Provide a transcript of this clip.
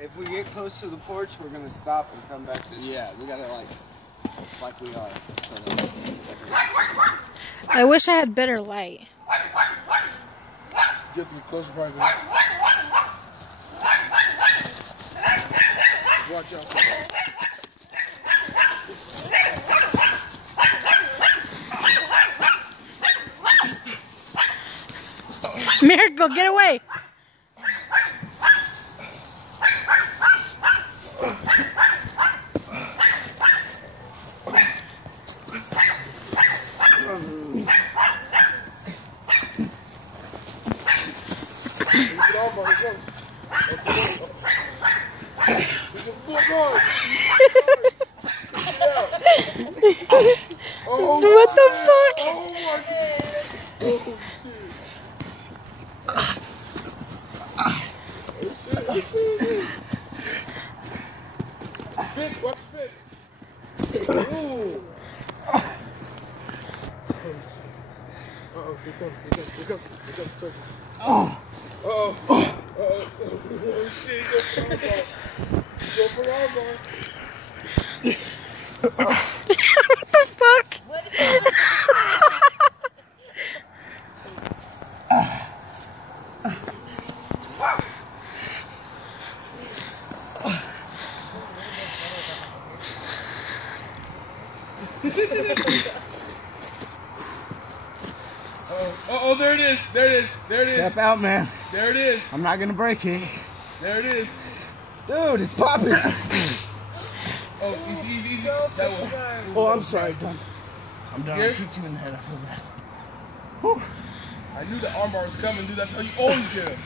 If we get close to the porch, we're gonna stop and come back this way. Yeah, we gotta like we are. I wish I had better light. You have to get closer, probably. Watch out. Miracle, get away! What the fuck? Fitz, watch Fitz. Ooh. Uh-oh, here comes. Uh-oh. Oh, shit, go for armbar. What the fuck? Oh, there it is. There it is. There it is. Step out, man. There it is. I'm not gonna break it. There it is. Dude, it's popping. Oh, easy. That one. Oh, I'm sorry. I'm done. Here? I kicked you in the head. I feel bad. I knew the armbar was coming, dude. That's how you always get him.